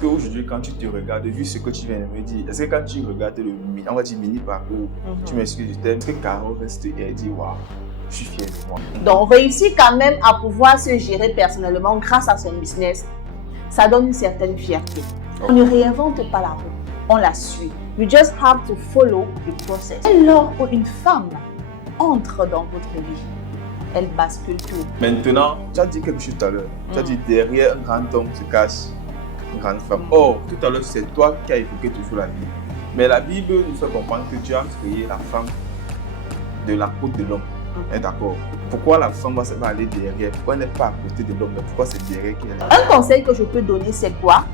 qu'aujourd'hui, quand tu te regardes, vu ce que tu viens de me dire, est-ce que quand tu regardes le on va dire mini parcours, tu m'excuses du terme, est-ce que Carole reste et dit waouh, je suis fier de moi. Donc, réussir quand même à pouvoir se gérer personnellement grâce à son business, ça donne une certaine fierté. On ne réinvente pas la roue, on la suit. You just have to follow the process. Dès lors où une femme entre dans votre vie, elle bascule tout. Maintenant, tu as dit quelque chose tout à l'heure. Tu as dit derrière un grand homme se cache une grande femme. Or, tout à l'heure, c'est toi qui as évoqué toujours la Bible. Mais la Bible nous fait comprendre que Dieu a créé la femme de la côte de l'homme. D'accord. Pourquoi la femme va aller derrière? Pourquoi elle n'est pas à côté de l'homme? Mais pourquoi c'est derrière qu'elle est? Un conseil que je peux donner, c'est quoi?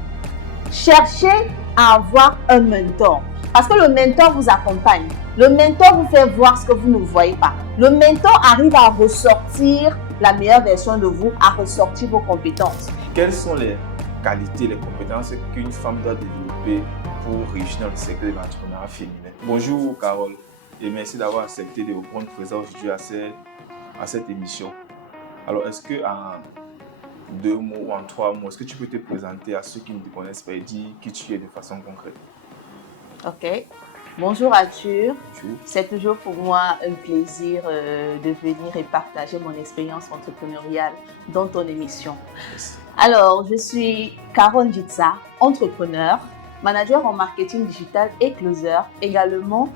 Cherchez à avoir un mentor. Parce que le mentor vous accompagne. Le mentor vous fait voir ce que vous ne voyez pas. Le mentor arrive à ressortir la meilleure version de vous, à ressortir vos compétences. Quelles sont les qualités, les compétences qu'une femme doit développer pour réussir dans le secteur de l'entrepreneuriat féminin? Bonjour Carole, et merci d'avoir accepté de prendre présent aujourd'hui à cette émission. Alors, est-ce que en 2 mots ou en 3 mots, est-ce que tu peux te présenter à ceux qui ne te connaissent pas et dire qui tu es de façon concrète? Ok. Bonjour Arthur. Bonjour. C'est toujours pour moi un plaisir de venir et partager mon expérience entrepreneuriale dans ton émission. Merci. Alors, je suis Carole Njitsa, entrepreneur, manager en marketing digital et closer. Également,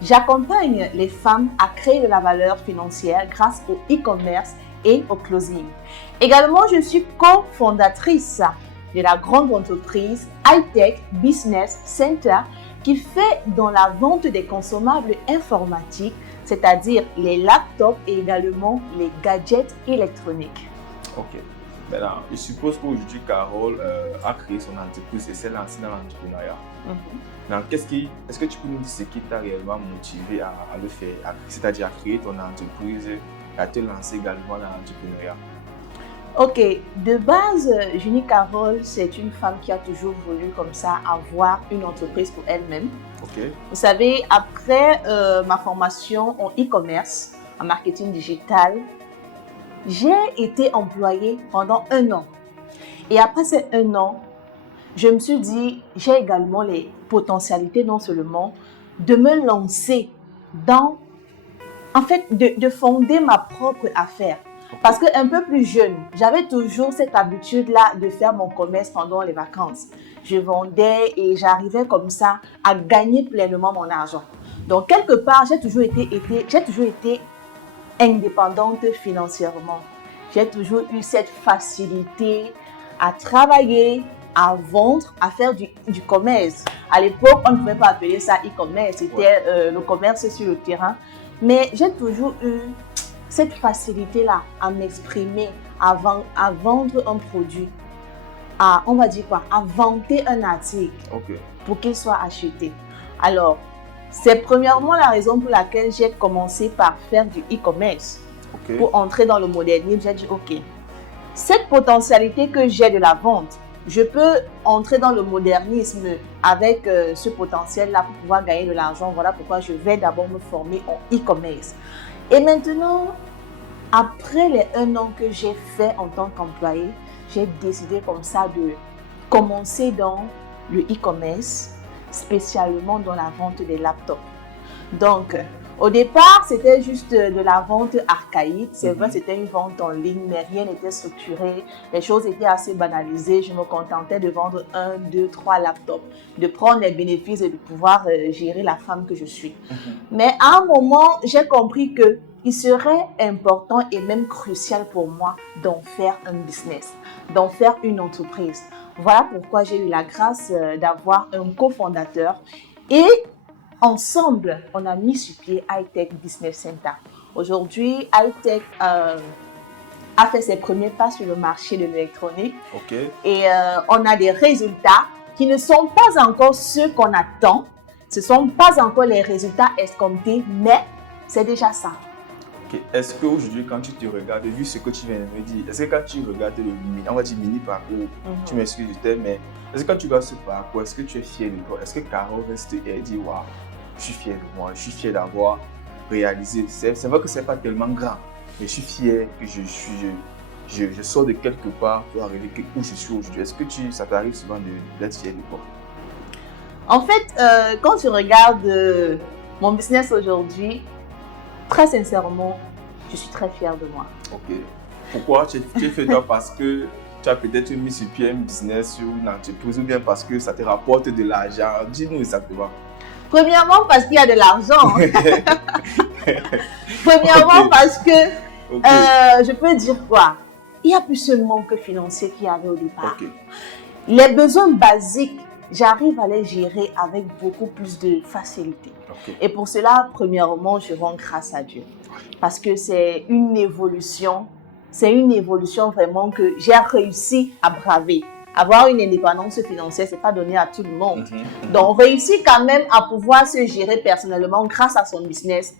j'accompagne les femmes à créer de la valeur financière grâce au e-commerce et au closing. Également, je suis cofondatrice de la grande entreprise High-Tech Business Center qui fait dans la vente des consommables informatiques, c'est-à-dire les laptops et également les gadgets électroniques. Ok. Maintenant, je suppose qu'aujourd'hui, Carole a créé son entreprise et s'est lancée dans l'entrepreneuriat. Est-ce que tu peux nous dire ce qui t'a réellement motivé à le faire, c'est-à-dire à créer ton entreprise et à te lancer également dans l'entrepreneuriat? Ok, de base, Junie Carole, c'est une femme qui a toujours voulu comme ça avoir une entreprise pour elle-même. Ok. Vous savez, après ma formation en e-commerce, en marketing digital, j'ai été employée pendant 1 an. Et après ces 1 an, je me suis dit, j'ai également les potentialités non seulement de me lancer dans, en fait, de fonder ma propre affaire. Parce qu'un peu plus jeune, j'avais toujours cette habitude-là de faire mon commerce pendant les vacances. Je vendais et j'arrivais comme ça à gagner pleinement mon argent. Donc, quelque part, j'ai toujours été indépendante financièrement. J'ai toujours eu cette facilité à travailler, à vendre, à faire du commerce. À l'époque, on ne pouvait pas appeler ça e-commerce, c'était le commerce sur le terrain. Mais j'ai toujours eu cette facilité-là à m'exprimer, à vendre un produit, on va dire quoi, à vanter un article pour qu'il soit acheté. Alors, c'est premièrement la raison pour laquelle j'ai commencé par faire du e-commerce. Pour entrer dans le modernisme, j'ai dit, ok, cette potentialité que j'ai de la vente, je peux entrer dans le modernisme avec ce potentiel-là pour pouvoir gagner de l'argent. Voilà pourquoi je vais d'abord me former en e-commerce. Et maintenant, après les 1 an que j'ai fait en tant qu'employé, j'ai décidé comme ça de commencer dans le e-commerce, spécialement dans la vente des laptops. Donc, au départ, c'était juste de la vente archaïque. C'est vrai, c'était une vente en ligne, mais rien n'était structuré. Les choses étaient assez banalisées. Je me contentais de vendre 1, 2, 3 laptops, de prendre les bénéfices et de pouvoir gérer la femme que je suis. Mais à un moment, j'ai compris qu'il serait important et même crucial pour moi d'en faire un business, d'en faire une entreprise. Voilà pourquoi j'ai eu la grâce d'avoir un cofondateur et ensemble, on a mis sur pied High-Tech Business Center. Aujourd'hui, High-Tech a fait ses premiers pas sur le marché de l'électronique. Et on a des résultats qui ne sont pas encore ceux qu'on attend. Ce ne sont pas encore les résultats escomptés, mais c'est déjà ça. Est-ce qu'aujourd'hui, quand tu te regardes, vu ce que tu viens de me dire, est-ce que quand tu regardes le mini parcours, tu m'excuses du terme, mais est-ce que quand tu regardes ce parcours, est-ce que tu es fier de toi? Est-ce que Carole reste et dit, waouh, je suis fier de moi, je suis fier d'avoir réalisé. C'est vrai que ce n'est pas tellement grand, mais je suis fier que je sors de quelque part pour arriver où je suis aujourd'hui. Est-ce que ça t'arrive souvent d'être fier de toi? En fait, quand je regarde mon business aujourd'hui, très sincèrement, je suis très fière de moi. Ok. Pourquoi tu es fier de toi? Parce que tu as peut-être mis sur pied un business ou une entreprise ou bien parce que ça te rapporte de l'argent? Dis-nous exactement. Premièrement, parce qu'il y a de l'argent. Premièrement, Ok. parce que Ok. je peux dire quoi? Il y a plus seulement que financier qu'il y avait au départ. Ok. Les besoins basiques, j'arrive à les gérer avec beaucoup plus de facilité. Ok. Et pour cela, premièrement, je rends grâce à Dieu. Parce que c'est une évolution vraiment que j'ai réussi à braver. Avoir une indépendance financière, ce n'est pas donné à tout le monde. Donc, réussir quand même à pouvoir se gérer personnellement grâce à son business,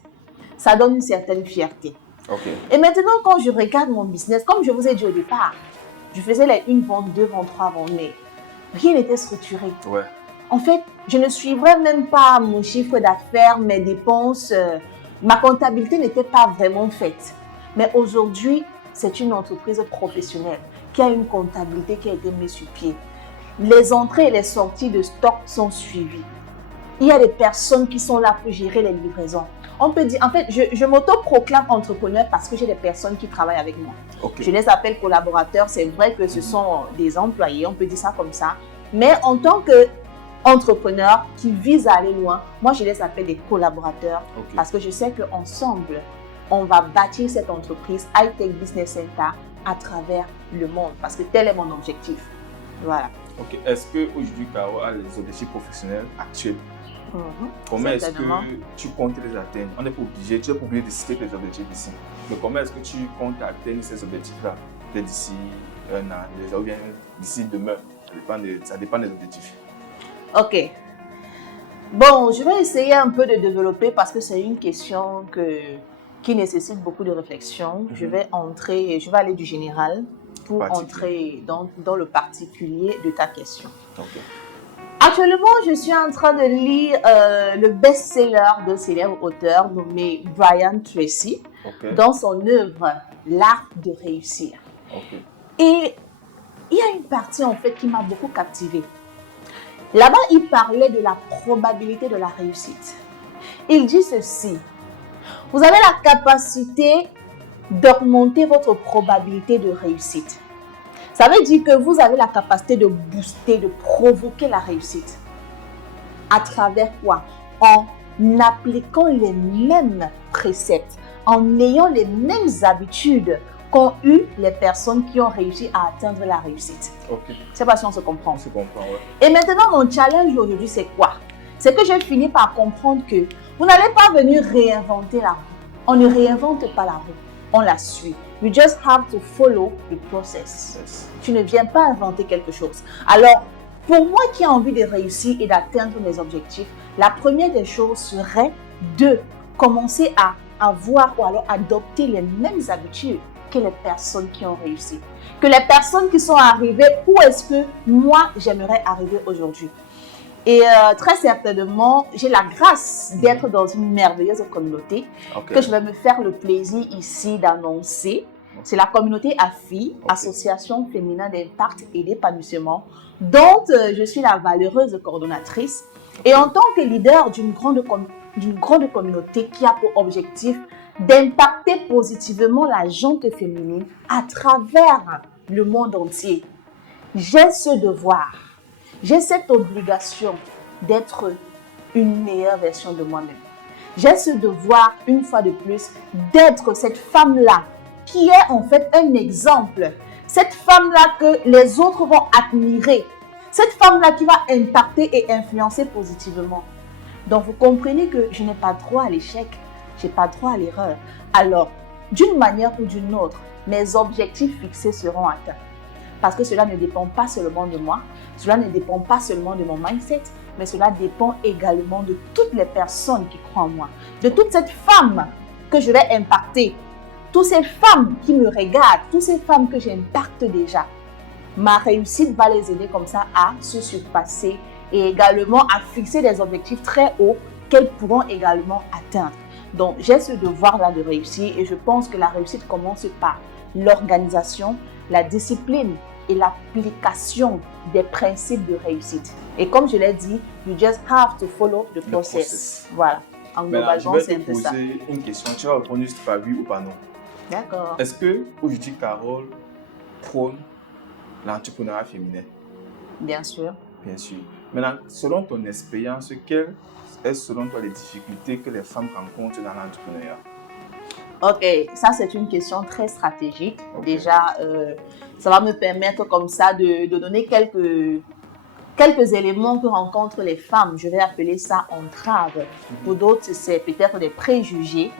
ça donne une certaine fierté. Ok. Et maintenant, quand je regarde mon business, comme je vous ai dit au départ, je faisais les 1 vente, 2 ventes, 3 ventes, mais rien n'était structuré. Ouais. En fait, je ne suivrais même pas mon chiffre d'affaires, mes dépenses. Ma comptabilité n'était pas vraiment faite. Mais aujourd'hui, c'est une entreprise professionnelle qui a une comptabilité qui a été mise sur pied. Les entrées et les sorties de stock sont suivies. Il y a des personnes qui sont là pour gérer les livraisons. On peut dire, en fait, je m'auto-proclame entrepreneur parce que j'ai des personnes qui travaillent avec moi. Ok. Je les appelle collaborateurs. C'est vrai que ce sont des employés, on peut dire ça comme ça. Mais en tant qu'entrepreneur qui vise à aller loin, moi, je les appelle des collaborateurs Ok. parce que je sais qu'ensemble, on va bâtir cette entreprise High-Tech Business Center à travers le monde parce que tel est mon objectif. Voilà. Ok. Est-ce qu'aujourd'hui, Caro a les objectifs professionnels actuels? Comment est-ce que Certainement. tu comptes les atteindre? On n'est pas obligé, tu n'es pas obligé de citer tes objectifs ici. Mais comment est-ce que tu comptes atteindre ces objectifs-là? Peut-être d'ici un an, ou bien d'ici demain. Ça dépend des objectifs. Ok. Bon, je vais essayer un peu de développer parce que c'est une question qui nécessite beaucoup de réflexion. Je vais aller du général pour entrer dans le particulier de ta question. Ok. Actuellement, je suis en train de lire le best-seller d'un célèbre auteur nommé Brian Tracy dans son œuvre L'art de réussir. Ok. Et il y a une partie en fait qui m'a beaucoup captivée. Là-bas, il parlait de la probabilité de la réussite. Il dit ceci: vous avez la capacité d'augmenter votre probabilité de réussite. Ça veut dire que vous avez la capacité de booster, de provoquer la réussite. À travers quoi? En appliquant les mêmes préceptes, en ayant les mêmes habitudes qu'ont eu les personnes qui ont réussi à atteindre la réussite. Ok. Je ne sais pas si on se comprend. On se comprend, ouais. Et maintenant, mon challenge aujourd'hui, c'est quoi? C'est que j'ai fini par comprendre que vous n'allez pas venir réinventer la roue. On ne réinvente pas la roue, on la suit. You just have to follow the process. Yes. Tu ne viens pas inventer quelque chose. Alors, pour moi qui ai envie de réussir et d'atteindre mes objectifs, la première des choses serait de commencer à avoir ou alors adopter les mêmes habitudes que les personnes qui ont réussi. Que les personnes qui sont arrivées, où est-ce que moi j'aimerais arriver aujourd'hui? Et très certainement, j'ai la grâce d'être dans une merveilleuse communauté que je vais me faire le plaisir ici d'annoncer. C'est la communauté AFI, Association féminin d'impact et d'épanouissement, dont je suis la valeureuse coordonnatrice. Et en tant que leader d'une grande communauté qui a pour objectif d'impacter positivement la gente féminine à travers le monde entier, j'ai ce devoir, j'ai cette obligation d'être une meilleure version de moi-même. J'ai ce devoir, une fois de plus, d'être cette femme-là qui est en fait un exemple. Cette femme-là que les autres vont admirer. Cette femme-là qui va impacter et influencer positivement. Donc, vous comprenez que je n'ai pas droit à l'échec. Je n'ai pas droit à l'erreur. Alors, d'une manière ou d'une autre, mes objectifs fixés seront atteints. Parce que cela ne dépend pas seulement de moi. Cela ne dépend pas seulement de mon mindset, mais cela dépend également de toutes les personnes qui croient en moi. De toute cette femme que je vais impacter. Toutes ces femmes qui me regardent, toutes ces femmes que j'impacte déjà. Ma réussite va les aider comme ça à se surpasser et également à fixer des objectifs très hauts qu'elles pourront également atteindre. Donc, j'ai ce devoir-là de réussir et je pense que la réussite commence par l'organisation, la discipline et l'application des principes de réussite. Et comme je l'ai dit, you just have to follow the process. Voilà. En Maintenant, globalement, je c'est vais un te peu ça. poser une question. Tu vas répondre juste par oui ou par non. D'accord. Est-ce que aujourd'hui, Carole prône l'entrepreneuriat féminin? Bien sûr. Bien sûr. Maintenant, selon ton expérience, quelles sont selon toi les difficultés que les femmes rencontrent dans l'entrepreneuriat? Ok, ça c'est une question très stratégique. Ok. Déjà, ça va me permettre comme ça de donner quelques éléments que rencontrent les femmes. Je vais appeler ça entraves. Pour d'autres, c'est peut-être des préjugés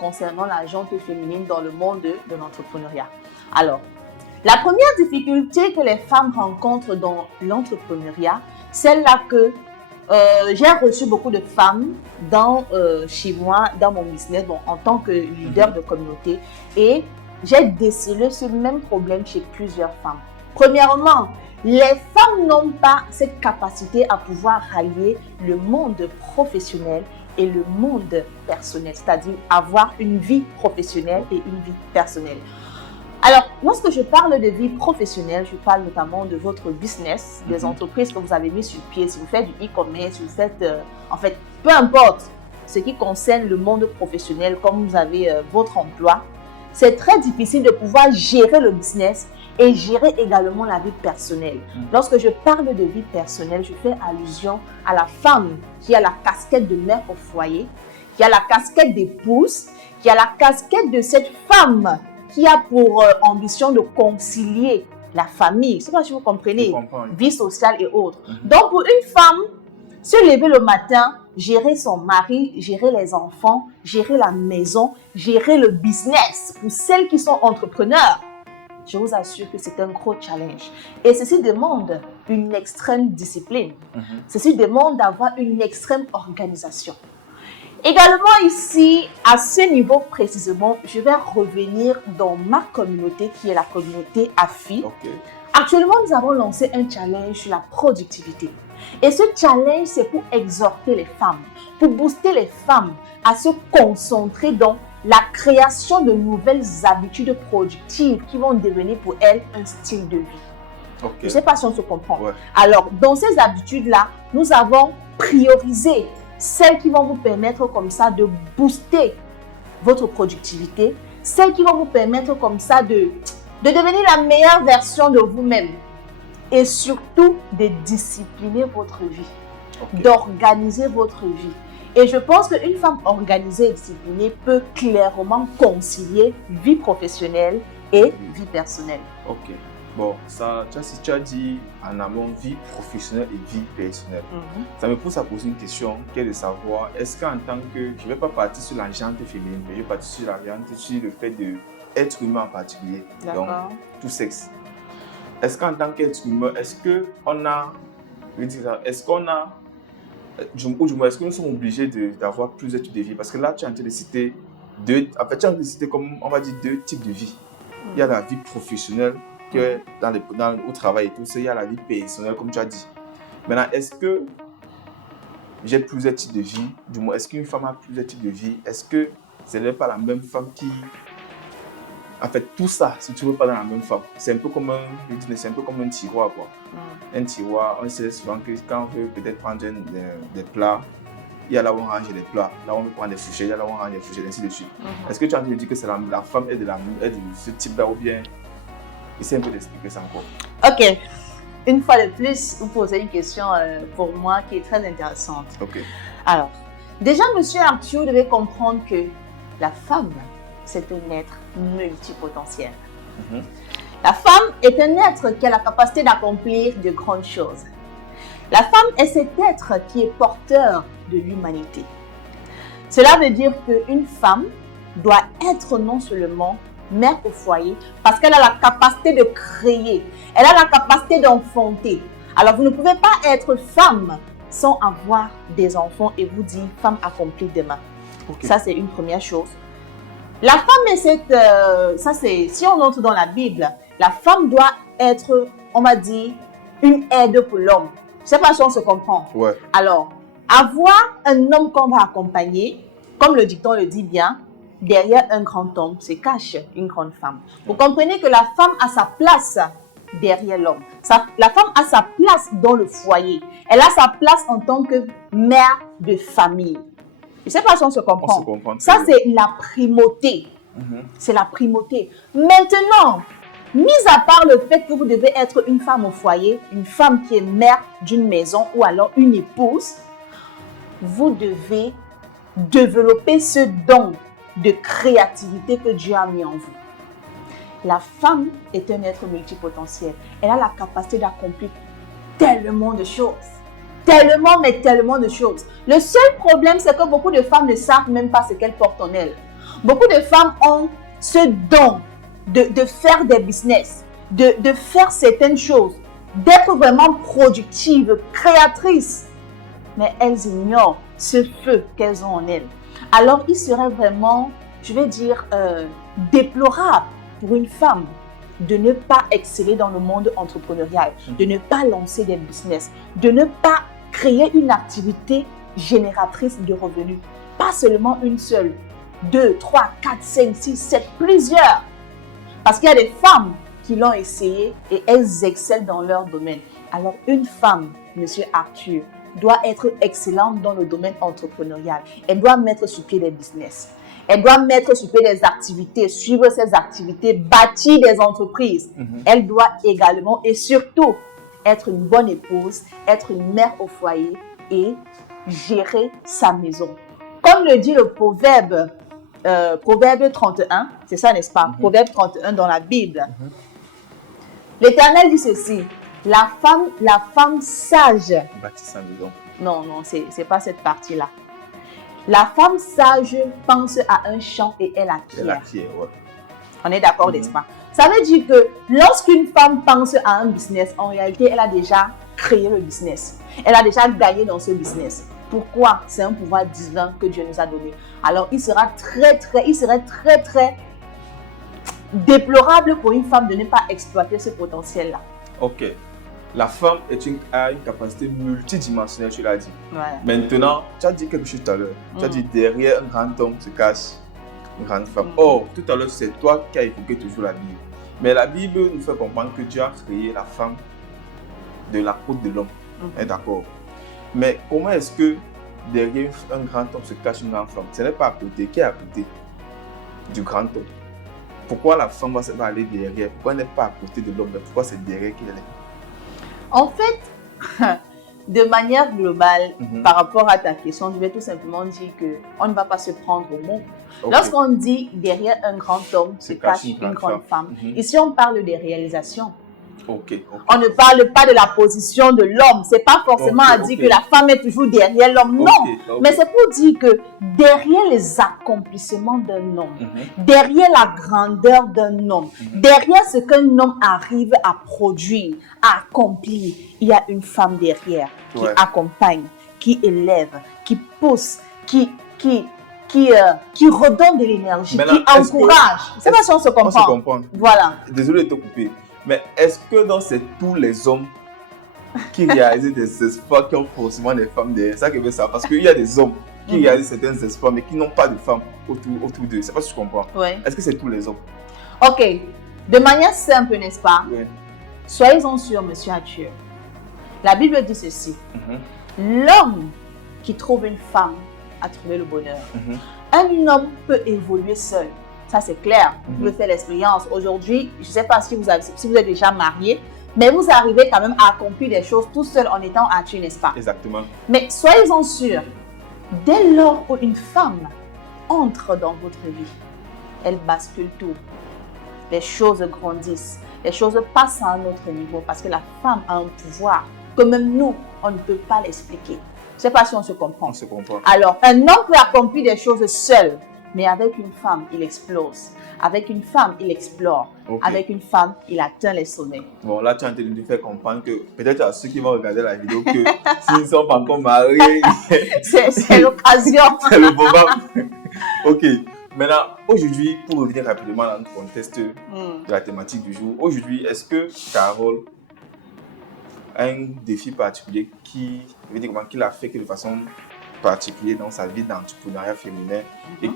concernant la gente féminine dans le monde de l'entrepreneuriat. Alors, la première difficulté que les femmes rencontrent dans l'entrepreneuriat, celle-là que j'ai reçu beaucoup de femmes chez moi, dans mon business, en tant que leader de communauté, et j'ai décelé ce même problème chez plusieurs femmes. Premièrement, les femmes n'ont pas cette capacité à pouvoir rallier le monde professionnel et le monde personnel, c'est-à-dire avoir une vie professionnelle et une vie personnelle. Alors, lorsque je parle de vie professionnelle, je parle notamment de votre business, des entreprises que vous avez mis sur pied. Si vous faites du e-commerce, si vous faites, en fait, peu importe ce qui concerne le monde professionnel, comme vous avez votre emploi, c'est très difficile de pouvoir gérer le business et gérer également la vie personnelle. Lorsque je parle de vie personnelle, je fais allusion à la femme qui a la casquette de mère au foyer, qui a la casquette d'épouse, qui a la casquette de cette femme qui a pour ambition de concilier la famille. Je ne sais pas si vous comprenez, vie sociale et autres. Donc, pour une femme, se lever le matin, gérer son mari, gérer les enfants, gérer la maison, gérer le business, pour celles qui sont entrepreneurs, je vous assure que c'est un gros challenge. Et ceci demande une extrême discipline. Ceci demande d'avoir une extrême organisation. Également ici, à ce niveau précisément, je vais revenir dans ma communauté qui est la communauté AFI. Actuellement, nous avons lancé un challenge sur la productivité. Et ce challenge, c'est pour exhorter les femmes, pour booster les femmes à se concentrer dans la création de nouvelles habitudes productives qui vont devenir pour elles un style de vie. Je ne sais pas si on se comprend. Alors, dans ces habitudes-là, nous avons priorisé celles qui vont vous permettre comme ça de booster votre productivité, celles qui vont vous permettre comme ça de devenir la meilleure version de vous-même et surtout de discipliner votre vie, d'organiser votre vie. Et je pense qu'une femme organisée et disciplinée peut clairement concilier vie professionnelle et vie personnelle. Ok. Bon, ça, si tu as dit en amont vie professionnelle et vie personnelle, ça me pousse à poser une question qui est de savoir, est-ce qu'en tant que, je ne vais pas partir sur la gente féminine, mais je vais partir sur la gente, sur le fait d'être humain en particulier, donc tout sexe. Est-ce qu'en tant qu'être humain, est-ce qu'on a, est-ce que nous sommes obligés d'avoir plusieurs types de vie? Parce que là, tu es en train de citer comme on va dire deux types de vie. Il y a la vie professionnelle, que au travail et tout ça, il y a la vie personnelle, comme tu as dit. Maintenant, est-ce que j'ai plusieurs types de vie? Du moins, est-ce qu'une femme a plusieurs types de vie? Est-ce que ce n'est pas la même femme qui... En fait, tout ça, si tu veux pas dans la même femme, c'est un peu comme un tiroir, quoi. Un tiroir, on sait souvent que quand on veut peut-être prendre des plats, il y a là où on range les plats, là où on prend des fourchettes, il y a là où on range les fourchettes, ainsi de suite. Est-ce que tu as envie de dire que c'est la femme est de ce type-là ou bien... Essaye un peu d'expliquer ça encore. Ok. Une fois de plus, vous posez une question pour moi qui est très intéressante. Alors, déjà, monsieur Arthur devait comprendre que la femme, c'est un être multipotentiel. La femme est un être qui a la capacité d'accomplir de grandes choses. La femme est cet être qui est porteur de l'humanité. Cela veut dire qu'une femme doit être non seulement mère au foyer, parce qu'elle a la capacité de créer, elle a la capacité d'enfanter. Alors, vous ne pouvez pas être femme sans avoir des enfants et vous dire femme accomplie demain. Ça, c'est une première chose. La femme est si on entre dans la Bible, la femme doit être, on va dire, une aide pour l'homme. Je ne sais pas si on se comprend. Alors, avoir un homme qu'on va accompagner, comme le dicton le dit bien, derrière un grand homme se cache une grande femme. Vous comprenez que la femme a sa place derrière l'homme. La femme a sa place dans le foyer. Elle a sa place en tant que mère de famille. Je ne sais pas si on se comprend. Ça, c'est la primauté. C'est la primauté. Maintenant, mis à part le fait que vous devez être une femme au foyer, une femme qui est mère d'une maison ou alors une épouse, vous devez développer ce don de créativité que Dieu a mis en vous. La femme est un être multipotentiel. Elle a la capacité d'accomplir tellement de choses. Tellement, mais tellement de choses. Le seul problème, c'est que beaucoup de femmes ne savent même pas ce qu'elles portent en elles. Beaucoup de femmes ont ce don de faire des business, de faire certaines choses, d'être vraiment productives, créatrices. Mais elles ignorent ce feu qu'elles ont en elles. Alors, il serait vraiment, je vais dire, déplorable pour une femme de ne pas exceller dans le monde entrepreneurial, de ne pas lancer des business, de ne pas créer une activité génératrice de revenus. Pas seulement une seule, 2, 3, 4, 5, 6, 7, plusieurs. Parce qu'il y a des femmes qui l'ont essayé et elles excellent dans leur domaine. Alors, une femme, Monsieur Arthur, doit être excellente dans le domaine entrepreneurial. Elle doit mettre sur pied des business. Elle doit mettre sur pied des activités, suivre ses activités, bâtir des entreprises. Elle doit également et surtout être une bonne épouse, être une mère au foyer et gérer sa maison. Comme le dit le proverbe 31, c'est ça, n'est-ce pas? Proverbe 31 dans la Bible. L'Éternel dit ceci, la femme sage. Bâtit sa maison. Non, c'est pas cette partie-là. La femme sage pense à un champ et elle acquiert. Elle acquiert, ouais. On est d'accord, n'est-ce pas? Ça veut dire que lorsqu'une femme pense à un business, en réalité, elle a déjà créé le business. Elle a déjà gagné dans ce business. Pourquoi? C'est un pouvoir divin que Dieu nous a donné. Alors, il serait très déplorable pour une femme de ne pas exploiter ce potentiel-là. Ok. La femme a une capacité multidimensionnelle, tu l'as dit. Ouais. Maintenant, tu as dit quelque chose tout à l'heure. Tu as dit derrière un grand homme se cache une grande femme. Or, tout à l'heure, c'est toi qui as évoqué toujours la Bible. Mais la Bible nous fait comprendre que Dieu a créé la femme de la côte de l'homme. D'accord. Mais comment est-ce que derrière un grand homme se cache une grande femme? Ce n'est pas à côté. Qui est à côté du grand homme? Pourquoi la femme va aller derrière? Pourquoi elle n'est pas à côté de l'homme? Pourquoi c'est derrière qu'elle est? En fait, de manière globale, par rapport à ta question, je vais tout simplement dire qu'on ne va pas se prendre au mot. Lorsqu'on dit derrière un grand homme se cache une grande femme, ici on parle des réalisations. On ne parle pas de la position de l'homme. Ce n'est pas forcément à dire que la femme est toujours derrière l'homme. Non, mais c'est pour dire que derrière les accomplissements d'un homme, derrière la grandeur d'un homme, derrière ce qu'un homme arrive à produire, à accomplir, il y a une femme derrière qui accompagne, qui élève, qui pousse, qui redonne de l'énergie, qui encourage. C'est pas si on se comprend. On se comprend. Voilà. Désolé de te couper. Mais est-ce que dans tous les hommes qui réalisent des espoirs qui ont forcément des femmes derrière? C'est ça que je veux savoir. Parce qu'il y a des hommes qui réalisent certains espoirs mais qui n'ont pas de femmes autour d'eux. C'est pas si tu comprends. Est-ce que c'est tous les hommes? Ok. De manière simple, n'est-ce pas? Soyez-en sûrs, Monsieur Arthur. La Bible dit ceci. L'homme qui trouve une femme a trouvé le bonheur. Un homme peut évoluer seul. Ça, c'est clair. Vous pouvez faire l'expérience. Aujourd'hui, je ne sais pas si vous êtes déjà marié, mais vous arrivez quand même à accomplir des choses tout seul en étant Arthur, n'est-ce pas? Exactement. Mais soyez-en sûrs, dès lors où une femme entre dans votre vie, elle bascule tout. Les choses grandissent. Les choses passent à un autre niveau parce que la femme a un pouvoir que même nous, on ne peut pas l'expliquer. Je ne sais pas si on se comprend. On se comprend. Alors, un homme peut accomplir des choses seul. Mais avec une femme, il explose. Avec une femme, il explore. Avec une femme, il atteint les sommets. Bon, là, tu es en train de nous faire comprendre que peut-être à ceux qui vont regarder la vidéo que s'ils ne sont pas encore mariés, c'est l'occasion. C'est le moment. Ok. Maintenant, aujourd'hui, pour revenir rapidement dans le contexte de la thématique du jour, aujourd'hui, est-ce que Carole a un défi particulier qui l'a affecté de façon particulière dans sa vie d'entrepreneuriat féminin et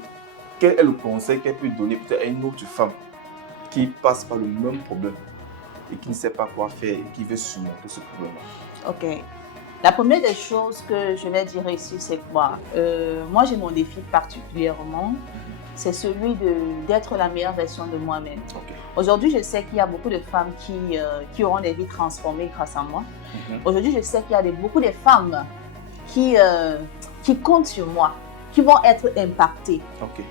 quel est le conseil qu'elle peut donner peut-être à une autre femme qui passe par le même problème et qui ne sait pas quoi faire et qui veut surmonter ce problème-là? Ok. La première des choses que je vais dire ici, c'est quoi? Moi, j'ai mon défi particulièrement, c'est celui d'être la meilleure version de moi-même. Ok. Aujourd'hui, je sais qu'il y a beaucoup de femmes qui auront des vies transformées grâce à moi. Aujourd'hui, je sais qu'il y a beaucoup de femmes qui comptent sur moi, qui vont être impactées,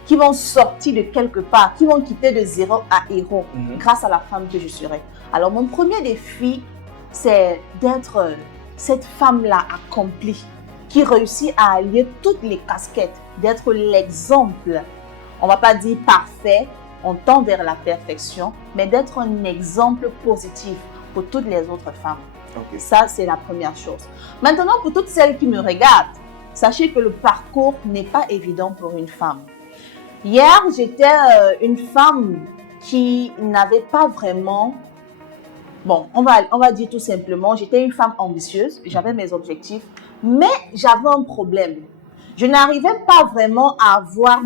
qui vont sortir de quelque part, qui vont quitter de zéro à héros grâce à la femme que je serai. Alors, mon premier défi, c'est d'être cette femme-là accomplie, qui réussit à allier toutes les casquettes, d'être l'exemple. On ne va pas dire parfait, on tend vers la perfection, mais d'être un exemple positif pour toutes les autres femmes. Ça, c'est la première chose. Maintenant, pour toutes celles qui me regardent, sachez que le parcours n'est pas évident pour une femme. Hier, j'étais une femme qui n'avait pas vraiment... Bon, on va dire tout simplement, j'étais une femme ambitieuse, j'avais mes objectifs, mais j'avais un problème. Je n'arrivais pas vraiment à avoir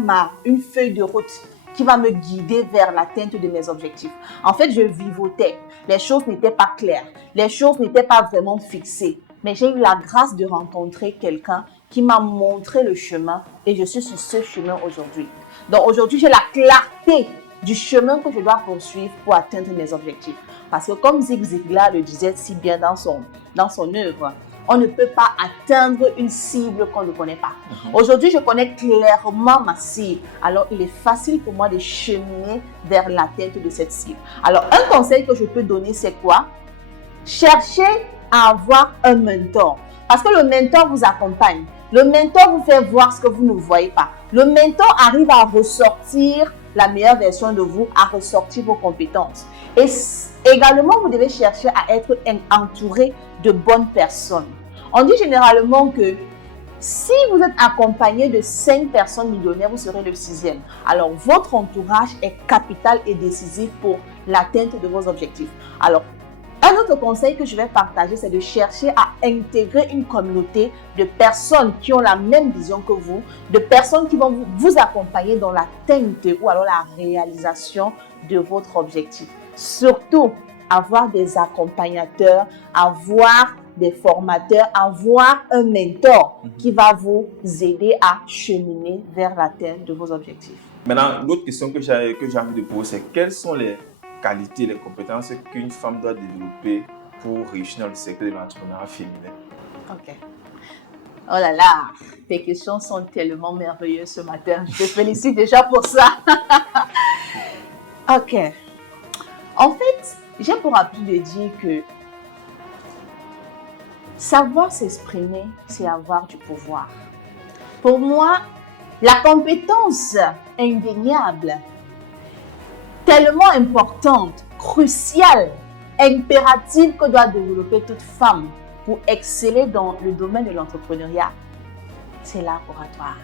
une feuille de route qui va me guider vers l'atteinte de mes objectifs. En fait, je vivotais. Les choses n'étaient pas claires. Les choses n'étaient pas vraiment fixées. Mais j'ai eu la grâce de rencontrer quelqu'un qui m'a montré le chemin et je suis sur ce chemin aujourd'hui. Donc aujourd'hui, j'ai la clarté du chemin que je dois poursuivre pour atteindre mes objectifs. Parce que comme Zig Ziglar le disait si bien dans son œuvre, on ne peut pas atteindre une cible qu'on ne connaît pas. Aujourd'hui, je connais clairement ma cible. Alors, il est facile pour moi de cheminer vers l'atteinte de cette cible. Alors, un conseil que je peux donner, c'est quoi? Cherchez à avoir un mentor. Parce que le mentor vous accompagne. Le mentor vous fait voir ce que vous ne voyez pas. Le mentor arrive à ressortir la meilleure version de vous, à ressortir vos compétences. Et également, vous devez chercher à être entouré de bonnes personnes. On dit généralement que si vous êtes accompagné de 5 personnes millionnaires, vous serez le 6e. Alors, votre entourage est capital et décisif pour l'atteinte de vos objectifs. Alors, un autre conseil que je vais partager, c'est de chercher à intégrer une communauté de personnes qui ont la même vision que vous, de personnes qui vont vous accompagner dans l'atteinte ou alors la réalisation de votre objectif. Surtout, avoir des accompagnateurs, avoir des formateurs, avoir un mentor qui va vous aider à cheminer vers l'atteinte de vos objectifs. Maintenant, l'autre question que j'ai envie de poser, c'est quelles sont les qualités, les compétences qu'une femme doit développer pour réussir dans le secteur de l'entrepreneuriat féminin? Ok. Oh là là, tes questions sont tellement merveilleuses ce matin. Je te félicite déjà pour ça. Ok. En fait, j'ai pour habitude de dire que savoir s'exprimer, c'est avoir du pouvoir. Pour moi, la compétence indéniable, tellement importante, cruciale, impérative que doit développer toute femme pour exceller dans le domaine de l'entrepreneuriat, c'est l'art oratoire.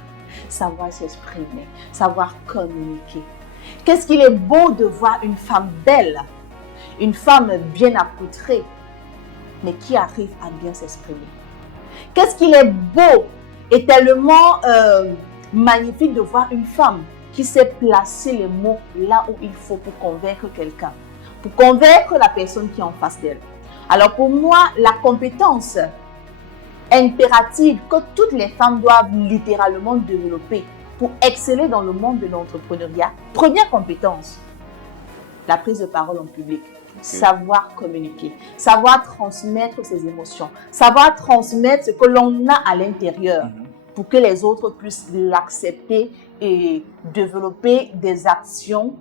Savoir s'exprimer, savoir communiquer. Qu'est-ce qu'il est beau de voir une femme belle, une femme bien accoutrée, mais qui arrive à bien s'exprimer. Qu'est-ce qu'il est beau et tellement magnifique de voir une femme qui sait placer les mots là où il faut pour convaincre quelqu'un, pour convaincre la personne qui est en face d'elle. Alors pour moi, la compétence impérative que toutes les femmes doivent littéralement développer pour exceller dans le monde de l'entrepreneuriat, première compétence, la prise de parole en public. Savoir communiquer, savoir transmettre ses émotions, savoir transmettre ce que l'on a à l'intérieur pour que les autres puissent l'accepter et développer des actions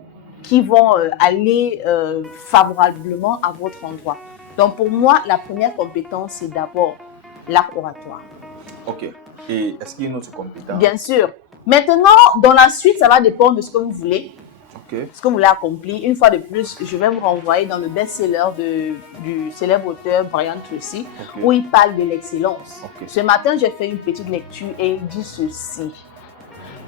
qui vont aller favorablement à votre endroit. Donc pour moi, la première compétence, c'est d'abord l'art oratoire. Ok. Et est-ce qu'il y a une autre compétence? Bien sûr. Maintenant, dans la suite, ça va dépendre de ce que vous voulez. Ce que vous voulez accomplir. Une fois de plus, je vais vous renvoyer dans le best-seller du célèbre auteur Brian Tracy, où il parle de l'excellence. Ce matin, j'ai fait une petite lecture et il dit ceci.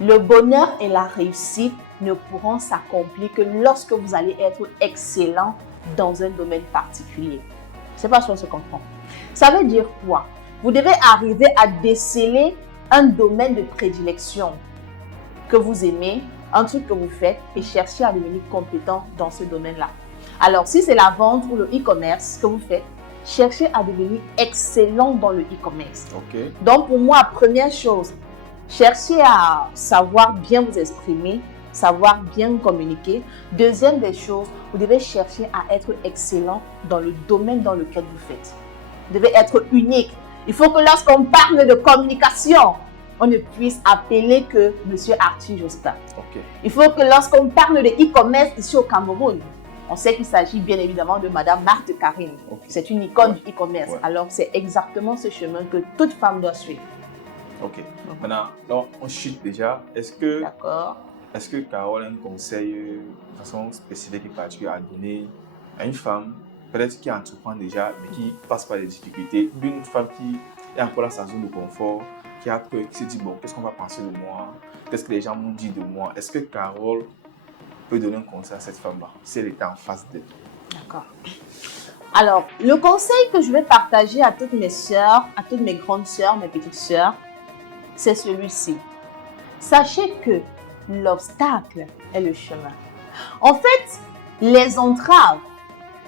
Le bonheur et la réussite ne pourront s'accomplir que lorsque vous allez être excellent dans un domaine particulier. C'est pas si on se comprend. Ça veut dire quoi? Vous devez arriver à déceler un domaine de prédilection que vous aimez, un truc que vous faites et cherchez à devenir compétent dans ce domaine-là. Alors, si c'est la vente ou le e-commerce que vous faites, cherchez à devenir excellent dans le e-commerce. Ok. Donc, pour moi, première chose, cherchez à savoir bien vous exprimer, savoir bien communiquer. Deuxième des choses, vous devez chercher à être excellent dans le domaine dans lequel vous faites. Vous devez être unique. Il faut que lorsqu'on parle de communication, on ne puisse appeler que Monsieur Arthur Jospin. Ok. Il faut que lorsqu'on parle de e-commerce ici au Cameroun, on sait qu'il s'agit bien évidemment de Madame Marthe Karine. Okay. C'est une icône du e-commerce. Ouais. Alors, c'est exactement ce chemin que toute femme doit suivre. Ok. Maintenant, là, on chute déjà. D'accord. Est-ce que Carole a un conseil de façon spécifique et particulière à donner à une femme, peut-être qui entreprend déjà, mais qui passe par des difficultés, ou une femme qui est encore dans sa zone de confort, qui a peur, qui se dit, bon, qu'est-ce qu'on va penser de moi? Qu'est-ce que les gens m'ont dit de moi? Est-ce que Carole peut donner un conseil à cette femme-là, si elle était en face d'elle? D'accord. Alors, le conseil que je vais partager à toutes mes sœurs, à toutes mes grandes sœurs, mes petites sœurs, c'est celui-ci. Sachez que l'obstacle est le chemin. En fait, les entraves,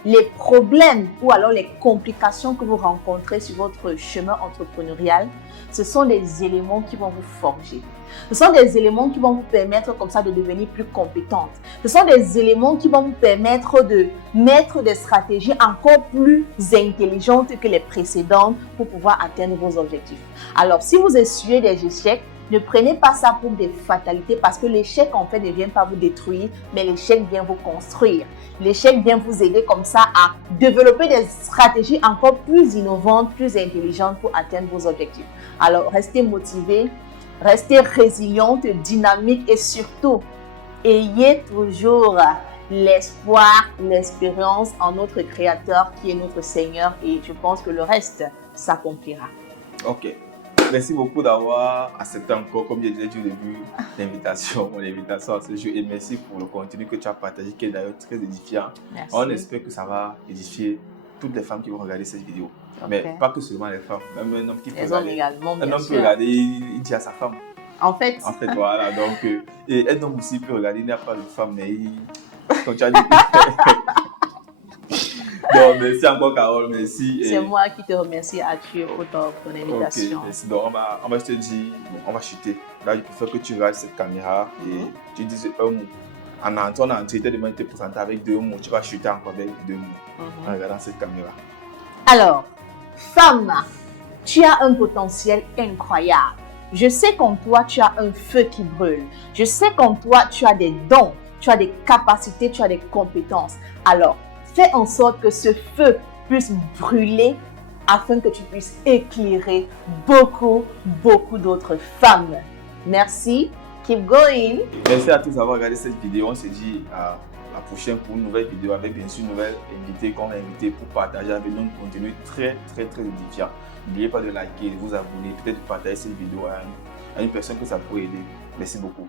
les problèmes ou alors les complications que vous rencontrez sur votre chemin entrepreneurial, ce sont des éléments qui vont vous forger. Ce sont des éléments qui vont vous permettre comme ça de devenir plus compétente. Ce sont des éléments qui vont vous permettre de mettre des stratégies encore plus intelligentes que les précédentes pour pouvoir atteindre vos objectifs. Alors, si vous essuyez des échecs, ne prenez pas ça pour des fatalités parce que l'échec en fait ne vient pas vous détruire, mais l'échec vient vous construire. L'échec vient vous aider comme ça à développer des stratégies encore plus innovantes, plus intelligentes pour atteindre vos objectifs. Alors, restez motivés, restez résiliente, dynamique et surtout, ayez toujours l'espoir, l'espérance en notre Créateur qui est notre Seigneur et je pense que le reste s'accomplira. Ok. Merci beaucoup d'avoir accepté encore, comme je disais au début, mon invitation à ce jeu et merci pour le contenu que tu as partagé qui est d'ailleurs très édifiant. Merci. On espère que ça va édifier toutes les femmes qui vont regarder cette vidéo. Okay. Mais pas que seulement les femmes, même un homme qui peut les regarder. Hommes également, bien un homme sûr. peut regarder, il dit à sa femme. En fait, voilà. Donc, et un homme aussi peut regarder, il n'y a pas de femme, mais comme tu as dit. Donc, merci encore, Carole. Merci. C'est moi qui te remercie, Arthur, pour ton invitation. Ok, merci. Donc, on va te dire, bon, on va chuter. Là, je préfère que tu regardes cette caméra et tu dises un mot. En entrant en train de te présenter avec 2 mots, tu vas chuter encore avec 2 mots en regardant cette caméra. Alors, femme, tu as un potentiel incroyable. Je sais qu'en toi, tu as un feu qui brûle. Je sais qu'en toi, tu as des dons, tu as des capacités, tu as des compétences. Alors, fais en sorte que ce feu puisse brûler afin que tu puisses éclairer beaucoup d'autres femmes. Merci. Keep going. Merci à tous d'avoir regardé cette vidéo. On se dit à la prochaine pour une nouvelle vidéo avec bien sûr une nouvelle invitée qu'on va inviter pour partager avec nous un contenu très édifiant. N'oubliez pas de liker, de vous abonner, peut-être de partager cette vidéo à une personne que ça pourrait aider. Merci beaucoup.